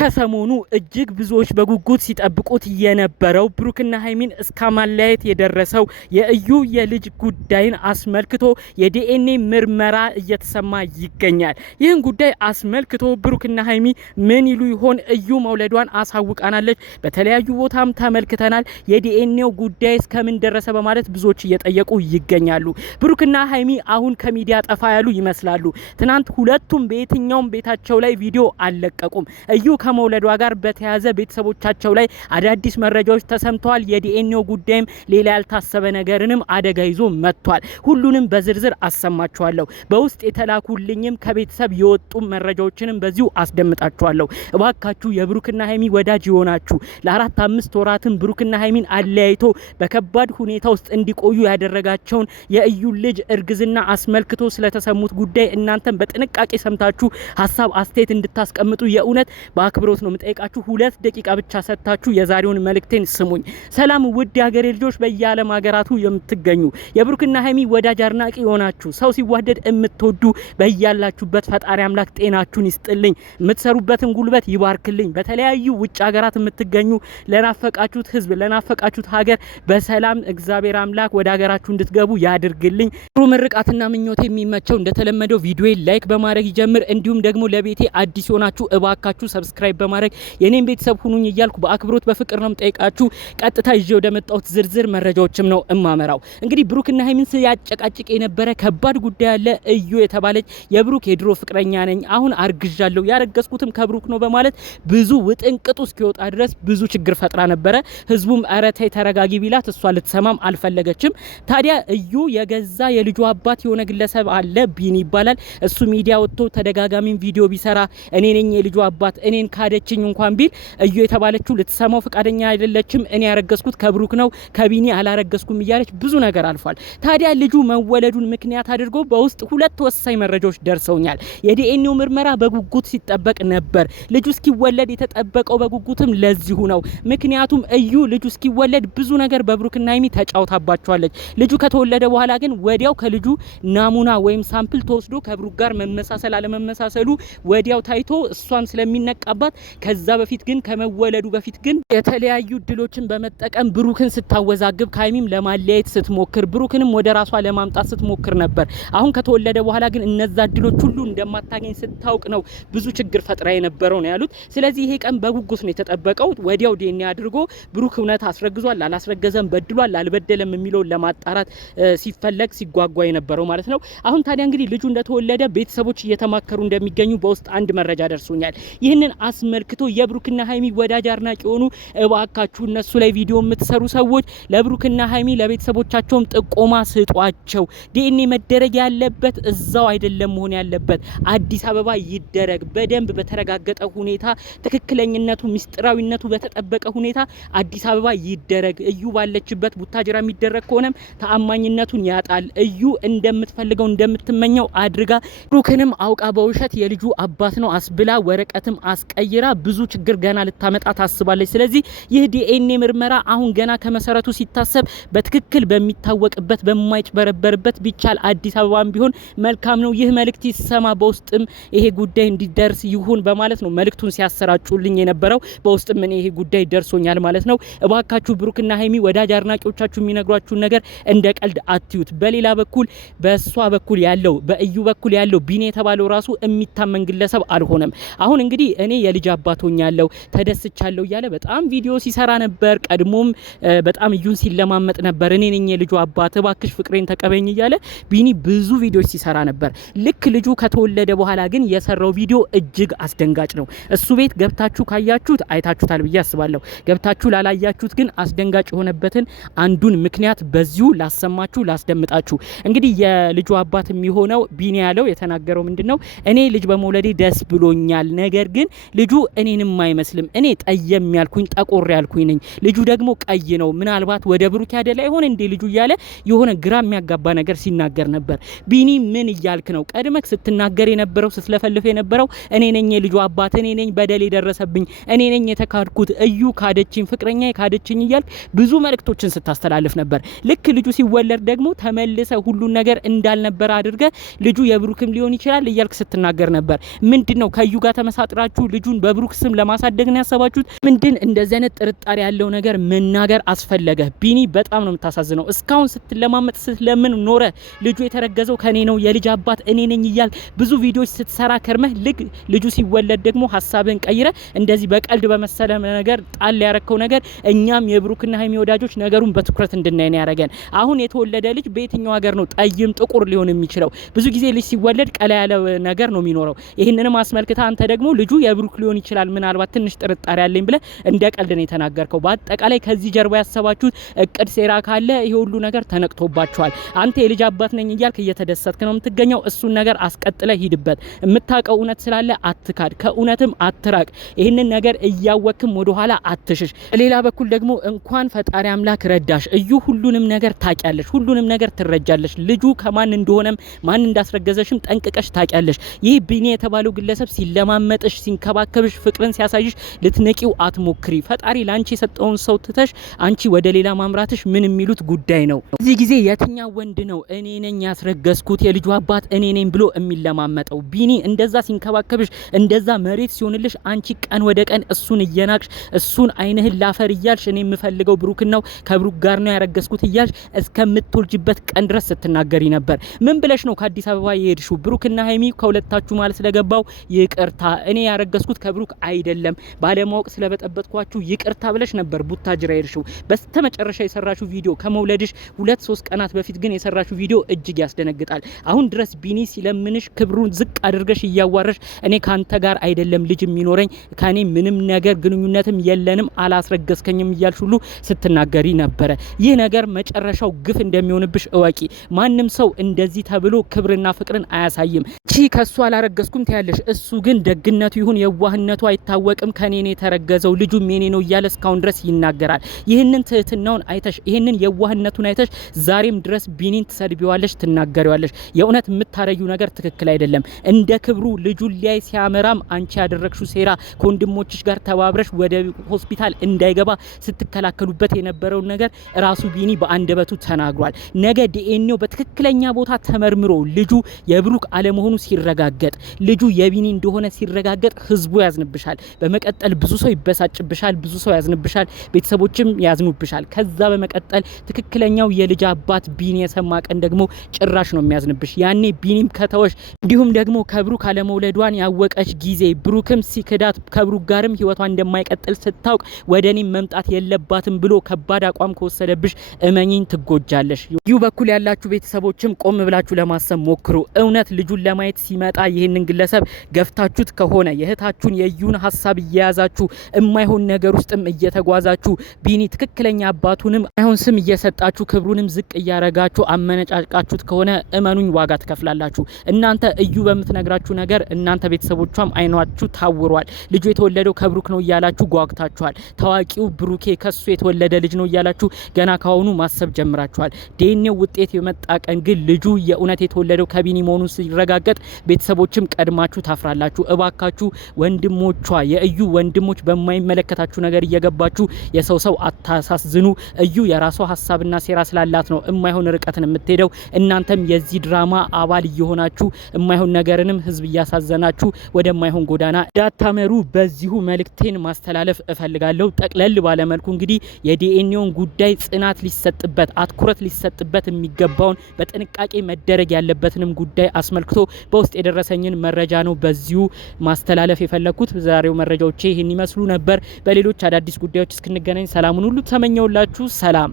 ከሰሞኑ እጅግ ብዙዎች በጉጉት ሲጠብቁት የነበረው ብሩክና ሀይሚን እስከ ማለያየት የደረሰው የእዩ የልጅ ጉዳይን አስመልክቶ የዲኤንኤ ምርመራ እየተሰማ ይገኛል። ይህን ጉዳይ አስመልክቶ ብሩክና ሀይሚ ምን ይሉ ይሆን? እዩ መውለዷን አሳውቃናለች። በተለያዩ ቦታም ተመልክተናል። የዲኤንኤው ጉዳይ እስከምን ደረሰ በማለት ብዙዎች እየጠየቁ ይገኛሉ። ብሩክና ሀይሚ አሁን ከሚዲያ ጠፋ ያሉ ይመስላሉ። ትናንት ሁለቱም በየትኛውም ቤታቸው ላይ ቪዲዮ አልለቀቁም። እዩ ከመውለዷ ጋር በተያያዘ ቤተሰቦቻቸው ላይ አዳዲስ መረጃዎች ተሰምተዋል። የዲኤንኤው ጉዳይም ሌላ ያልታሰበ ነገርንም አደጋ ይዞ መጥቷል። ሁሉንም በዝርዝር አሰማችኋለሁ። በውስጥ የተላኩልኝም ከቤተሰብ የወጡ መረጃዎችንም በዚሁ አስደምጣችኋለሁ። እባካችሁ የብሩክና ሀይሚ ወዳጅ የሆናችሁ ለ4-5 ወራትን ብሩክና ሀይሚን አለያይቶ በከባድ ሁኔታ ውስጥ እንዲቆዩ ያደረጋቸውን የእዩ ልጅ እርግዝና አስመልክቶ ስለተሰሙት ጉዳይ እናንተም በጥንቃቄ ሰምታችሁ ሀሳብ አስተያየት እንድታስቀምጡ የእውነት በአክብሮት ነው የምጠይቃችሁ። 2 ደቂቃ ብቻ ሰጥታችሁ የዛሬውን መልእክቴን ስሙኝ። ሰላም ውድ የሀገሬ ልጆች፣ በየዓለም ሀገራቱ የምትገኙ የብሩክና ሀይሚ ወዳጅ አድናቂ የሆናችሁ ሰው ሲዋደድ የምትወዱ በያላችሁበት ፈጣሪ አምላክ ጤናችሁን ይስጥልኝ፣ የምትሰሩበትን ጉልበት ይባርክልኝ። በተለያዩ ውጭ ሀገራት የምትገኙ ለናፈቃችሁት ህዝብ ለናፈቃችሁት ሀገር በሰላም እግዚአብሔር አምላክ ወደ ሀገራችሁ እንድትገቡ ያድርግልኝ። ጥሩ ምርቃትና ምኞት የሚመቸው እንደተለመደው ቪዲዮ ላይክ በማድረግ ይጀምር። እንዲሁም ደግሞ ለቤቴ አዲስ ሆናችሁ እባካችሁ ሰብስክራይብ በማድረግ የኔን ቤተሰብ ሁኑኝ እያልኩ በአክብሮት በፍቅር ነው ጠይቃችሁ ቀጥታ ይዤ ወደ መጣሁት ዝርዝር መረጃዎችም ነው እማመራው። እንግዲህ ብሩክና ሀይሚን ሲያጨቃጭቅ የነበረ ከባድ ጉዳይ አለ። እዩ የተባለች የብሩክ የድሮ ፍቅረኛ ነኝ፣ አሁን አርግዣለሁ፣ ያረገዝኩትም ከብሩክ ነው በማለት ብዙ ውጥንቅጡ እስኪወጣ ድረስ ብዙ ችግር ፈጥራ ነበረ። ህዝቡም ኧረ ተይ ተረጋጊ ቢላት እሷ ልትሰማም አልፈለገችም። ታዲያ እዩ የገዛ የልጁ አባት የሆነ ግለሰብ አለ፣ ቢኒ ይባላል። እሱ ሚዲያ ወጥቶ ተደጋጋሚ ቪዲዮ ቢሰራ እኔ ነኝ የልጁ አባት እኔን ካደችኝ እንኳን ቢል እዩ የተባለችው ልትሰማው ፈቃደኛ አይደለችም። እኔ ያረገዝኩት ከብሩክ ነው ከቢኒ አላረገዝኩም እያለች ብዙ ነገር አልፏል። ታዲያ ልጁ መወለዱን ምክንያት አድርጎ በውስጥ 2 ወሳኝ መረጃዎች ደርሰውኛል። የዲኤንኤው ምርመራ በጉጉት ሲጠበቅ ነበር። ልጁ እስኪወለድ የተጠበቀው በጉጉትም ለዚሁ ነው። ምክንያቱም እዩ ልጁ እስኪወለድ ብዙ ነገር በብሩክና ሀይሚ ተጫውታባቸዋለች። ልጁ ከተወለደ በኋላ ግን ወዲያው ከልጁ ናሙና ወይም ሳምፕል ተወስዶ ከብሩክ ጋር መመሳሰል አለመመሳሰሉ ወዲያው ታይቶ እሷን ስለሚነቃባት ከዛ በፊት ግን ከመወለዱ በፊት ግን የተለያዩ ድሎችን በመጠቀም ብሩክን ስታወዛግብ ከሀይሚም ለማለያየት ስትሞክር ብሩክንም ወደ ራሷ ለማምጣት ስትሞክር ነበር። አሁን ከተወለደ በኋላ ግን እነዛ ድሎች ሁሉ እንደማታገኝ ስታውቅ ነው ብዙ ችግር ፈጥራ የነበረው ነው ያሉት። ስለዚህ ይሄ ቀን በጉጉት ነው የተጠበቀው። ወዲያው ዲኤንኤ አድርጎ ብሩክ እውነት አስረግዟል አላስረገዘም፣ በድሏል አልበደለም የሚለውን ለማጣራት ሲፈለግ ሲጓጓ የነበረው ማለት ነው። አሁን ታዲያ እንግዲህ ልጁ እንደተወለደ ቤተሰቦች እየተማከሩ እንደሚገኙ በውስጥ አንድ መረጃ ደርሶኛል። ይህንን አስመልክቶ የብሩክና ሀይሚ ወዳጅ አድናቂ የሆኑ እባካችሁ እነሱ ላይ ቪዲዮ የምትሰሩ ሰዎች ለብሩክና ሀይሚ ለቤተሰቦቻቸውም ጥቆማ ስጧቸው። ዲኤንኤ መደረግ ያለበት እዛው አይደለም መሆን ያለበት አዲስ አበባ ይደረግ። በደንብ በተረጋገጠ ሁኔታ ትክክለኛነቱ ሚስጥራዊነቱ በተጠበቀ ሁኔታ አዲስ አበባ ይደረግ። እዩ ባለችበት ቡታጅራ የሚደረግ ከሆነም ተአማኝነቱን ያጣል። እዩ እንደምትፈልገው እንደምትመኘው አድርጋ ብሩክንም አውቃ በውሸት የልጁ አባት ነው አስብላ ወረቀትም አስቀይራ ብዙ ችግር ገና ልታመጣ ታስባለች። ስለዚህ ይህ ዲኤንኤ ምርመራ አሁን ገና ከመሰረቱ ሲታሰብ በትክክል በሚታወቅበት በማይጭበረበርበት ቢቻል አዲስ አበባም ቢሆን መልካም ነው። ይህ መልእክት ይሰማ በውስጥም ይሄ ጉዳይ እንዲደርስ ይሁን በማለት ነው መልእክቱን ሲያሰራጩልኝ የነበረው። በውስጥም እኔ ይሄ ጉዳይ ደርሶኛል ማለት ነው። እባካችሁ ብሩክና ሀይሚ ወዳጅ አድናቂዎቻችሁ የሚነግሯችሁን ነገር እንደ ቀልድ አትዩት። በሌላ በኩል በሷ በኩል ያለው በእዩ በኩል ያለው ቢኒ የተባለው ራሱ የሚታመን ግለሰብ አልሆነም። አሁን እንግዲህ እኔ የልጅ አባት ሆኛለሁ ተደስቻለሁ እያለ በጣም ቪዲዮ ሲሰራ ነበር። ቀድሞም በጣም እዩን ሲለማመጥ ነበር። እኔ ነኝ የልጁ አባት እባክሽ ፍቅሬን ተቀበኝ እያለ ቢኒ ብዙ ቪዲዮዎች ሲሰራ ነበር። ልክ ልጁ ከተወለደ በኋላ ግን የሰራው ቪዲዮ እጅግ አስደንጋጭ ነው። እሱ ቤት ገብታችሁ ካያችሁት አይታችሁታል ብዬ አስባለሁ። ገብታችሁ ላላያችሁት ግን አስደንጋጭ የሆነበትን አንዱን ምክንያት በዚሁ ላሰማችሁ ላስደምጣችሁ። እንግዲህ የልጁ አባት የሚሆነው ቢኒ ያለው የተናገረው ምንድነው? እኔ ልጅ በመውለዴ ደስ ብሎኛል፣ ነገር ግን ልጁ እኔንም አይመስልም። እኔ ጠየም ያልኩኝ ጠቆር ያልኩኝ ነኝ፣ ልጁ ደግሞ ቀይ ነው። ምናልባት ወደ ብሩክ ያደላ ይሆን እንዴ ልጁ እያለ የሆነ ግራ የሚያጋባ ነገር ሲናገር ነበር። ቢኒ ምን እያልክ ነው? ቀድመክ ስትናገር የነበረው ስትለፈልፍ የነበረው እኔ ነኝ የልጁ አባት፣ እኔ ነኝ በደል የደረሰብኝ፣ እኔ ነኝ የተካድኩት፣ እዩ ካደችኝ፣ ፍቅረኛ ካደችኝ እያልክ ብዙ መልእክቶችን ስታስተላልፍ ነበር። ልክ ልጁ ሲወለድ ደግሞ ተመልሰ ሁሉን ነገር እንዳልነበረ አድርገ ልጁ የብሩክም ሊሆን ይችላል እያልክ ስትናገር ነበር። ምንድነው ከዩ ጋር ተመሳጥራችሁ ልጁ ልጁን በብሩክ ስም ለማሳደግ ነው ያሰባችሁት? ምንድን እንደዚህ አይነት ጥርጣሬ ያለው ነገር መናገር አስፈለገ? ቢኒ በጣም ነው የምታሳዝነው። እስካሁን ስትለማመጥ ስትለምን ኖረ። ልጁ የተረገዘው ከኔ ነው፣ የልጅ አባት እኔ ነኝ እያል ብዙ ቪዲዮዎች ስትሰራ ከርመህ ልጁ ሲወለድ ደግሞ ሀሳብን ቀይረ እንደዚህ በቀልድ በመሰለ ነገር ጣል ያረከው ነገር እኛም የብሩክና ሀይሚ ወዳጆች ነገሩን በትኩረት እንድናይ ነው ያረገን። አሁን የተወለደ ልጅ በየትኛው ሀገር ነው ጠይም ጥቁር ሊሆን የሚችለው? ብዙ ጊዜ ልጅ ሲወለድ ቀላ ያለ ነገር ነው የሚኖረው። ይህንንም አስመልክታ አንተ ደግሞ ልጁ የብሩክ ሊሆን ይችላል ምናልባት ትንሽ ጥርጣሬ ያለኝ ብለ እንደ ቀልድ ነው የተናገርከው። በአጠቃላይ ከዚህ ጀርባ ያሰባችሁት እቅድ ሴራ ካለ ይሄ ሁሉ ነገር ተነቅቶባቸዋል። አንተ የልጅ አባት ነኝ እያልክ እየተደሰትክ ነው የምትገኘው። እሱን ነገር አስቀጥለ ሂድበት። የምታውቀው እውነት ስላለ አትካድ፣ ከእውነትም አትራቅ። ይህንን ነገር እያወክም ወደ ኋላ አትሽሽ። ሌላ በኩል ደግሞ እንኳን ፈጣሪ አምላክ ረዳሽ እዩ፣ ሁሉንም ነገር ታቂያለሽ፣ ሁሉንም ነገር ትረጃለሽ። ልጁ ከማን እንደሆነም ማን እንዳስረገዘሽም ጠንቅቀሽ ታቂያለሽ። ይህ ቢኒ የተባለው ግለሰብ ሲለማመጥሽ፣ ሲንከባከብሽ፣ ፍቅርን ሲያሳይሽ ልትነቂው አትሞክሪ። ፈጣሪ ላንቺ የሰጠውን ሰው ትተሽ አንቺ ወደ ሌላ ማምራትሽ ምን የሚሉት ጉዳይ ነው? እዚህ ጊዜ የትኛው ወንድ ነው እኔ ነኝ ያስረገዝኩት የልጁ አባት እኔ ነኝ ብሎ የሚለማመጠው? ቢኒ እንደዛ ሲንከባከብሽ፣ እንደዛ መሬት ሲሆንልሽ አንቺ ቀን ወደ ቀን እሱን እየናቅሽ እሱን አይንህን ላፈር እያልሽ እኔ የምፈልገው ብሩክ ነው ከብሩክ ጋር ነው ያረገዝኩት እያልሽ እስከምትወልጅበት ቀን ድረስ ስትናገሪ ነበር። ምን ብለሽ ነው ከአዲስ አበባ የሄድሽው? ብሩክና ሀይሚ ከሁለታችሁ ማለት ስለገባው ይቅርታ፣ እኔ ያረገዝኩት ከብሩክ አይደለም፣ ባለማወቅ ስለበጠበጥኳችሁ ይቅርታ ብለሽ ነበር ቡታጅራ የሄድሽው። በስተመጨረሻ የሰራሽው ቪዲዮ ከመውለድሽ 2-3 ቀናት በፊት ግን የሰራሽው ቪዲዮ እጅግ ያስደነግጣል። አሁን ድረስ ቢኒ ሲለምንሽ ክብሩን ዝቅ አድርገሽ እያዋረሽ እኔ ካንተ ጋር አይደለም ልጅ የሚኖረኝ ከኔ ምንም ነገር ግንኙነትም የለንም አላስረገዝከኝም እያልሽ ሁሉ ስትናገሪ ነበረ። ይህ ነገር መጨረሻው ግፍ እንደሚሆንብሽ እወቂ። ማንም ሰው እንደዚህ ተብሎ ክብርና ፍቅርን አያሳይም። ቺ ከሱ አላረገዝኩም ትያለሽ፣ እሱ ግን ደግነቱ ይሁን የዋህነቱ አይታወቅም፣ ከኔ ነው የተረገዘው ልጁ ሜኔ ነው እያለ እስካሁን ድረስ ይናገራል። ይህንን ትህትናውን አይተሽ ይህንን የዋህነቱን አይተሽ ዛሬም ድረስ ቢኒን ትሰድቢዋለሽ፣ ትናገሪዋለሽ። የእውነት የምታረዩ ነገር ትክክል አይደለም። እንደ ክብሩ ልጁን ሊያይ ሲያመራም አንቺ ያደረግሽው ሴራ ከወንድሞችሽ ጋር ተባብረሽ ወደ ሆስፒታል እንዳይገባ ስትከላከሉበት የነበረውን ነገር ራሱ ቢኒ በአንደበቱ ተናግሯል። ነገ ዲኤንኤው በትክክለኛ ቦታ ተመርምሮ ልጁ የብሩክ አለመሆኑ ሲረጋገጥ፣ ልጁ የቢኒ እንደሆነ ሲረጋገጥ ህዝቡ ያዝንብሻል። በመቀጠል ብዙ ሰው ይበሳጭብሻል፣ ብዙ ሰው ያዝንብሻል፣ ቤተሰቦችም ያዝኑብሻል። ከዛ በመቀጠል ትክክለኛው የልጅ አባት ቢኒ የሰማ ቀን ደግሞ ጭራሽ ነው የሚያዝንብሽ። ያኔ ቢኒም ከተወሽ እንዲሁም ደግሞ ከብሩክ አለመውለዷን ያወቀች ጊዜ ብሩክም ሲክዳት ከብሩክ ጋርም ህይወቷ እንደማይቀጥል ስታውቅ ወደኔ መምጣት የለባትም ብሎ ከባድ አቋም ከወሰደብሽ እመኚኝ ትጎጃለሽ። ዩ በኩል ያላችሁ ቤተሰቦችም ቆም ብላችሁ ለማሰብ ሞክሩ። እውነት ልጁን ለማየት ሲመጣ ይህንን ግለሰብ ገፍታችሁት ከሆነ የእህታችሁን የዩን ሀሳብ እየያዛችሁ የማይሆን ነገር ውስጥም እየተጓዛችሁ ቢኒ ትክክለኛ አባቱንም አይሆን ስም እየሰጣችሁ ክብሩንም ዝቅ እያረጋችሁ አመነጫጭቃችሁት ከሆነ እመኑኝ ዋጋ ትከፍላላችሁ። እናንተ እዩ በምትነግራችሁ ነገር እናንተ ቤተሰቦቿም አይኗችሁ ታውሯል። ልጁ የተወለደው ከብሩክ ነው እያላችሁ ጓግታችኋል። ታዋቂው ብሩኬ ከሱ የተወለደ ልጅ ነው እያላችሁ ገና ካሁኑ ማሰብ ጀምራችኋል። ዲኤንኤው ውጤት የመጣ ቀን ግን ልጁ የእውነት የተወለደው ከቢኒ መሆኑ ሲረጋገጥ ቤተሰቦችም ቀድማችሁ ታፍራላችሁ። እባካችሁ ወንድሞቿ የእዩ ወንድሞች በማይመለከታችሁ ነገር እየገባችሁ የሰው ሰው አታሳዝኑ። እዩ የራሷ ሀሳብና ሴራ ስላላት ነው የማይሆን ርቀትን የምትሄደው። እናንተም የዚህ ድራማ አባል እየሆናችሁ የማይሆን ነገርንም ህዝብ እያሳዘናችሁ ወደማይሆን ጎዳና እንዳታመሩ በዚሁ መልእክቴን ማስተላለፍ እፈልጋለሁ። ጠቅለል ባለመልኩ እንግዲህ የዲኤንኤውን ጉዳይ ጽናት ሊሰጥበት አትኩረት ሊሰጥበት የሚገባውን በጥንቃቄ መደረግ ያለበትንም ጉዳይ አስመልክቶ በውስጥ የደረሰኝን መረጃ ነው በዚሁ ማስተላለፍ የፈለኩት። ዛሬው መረጃዎቼ ይህን ይመስሉ ነበር። በሌሎች አዳዲስ ጉዳዮች እስክንገናኝ ሰላሙን ሁሉ ተመኘውላችሁ። ሰላም።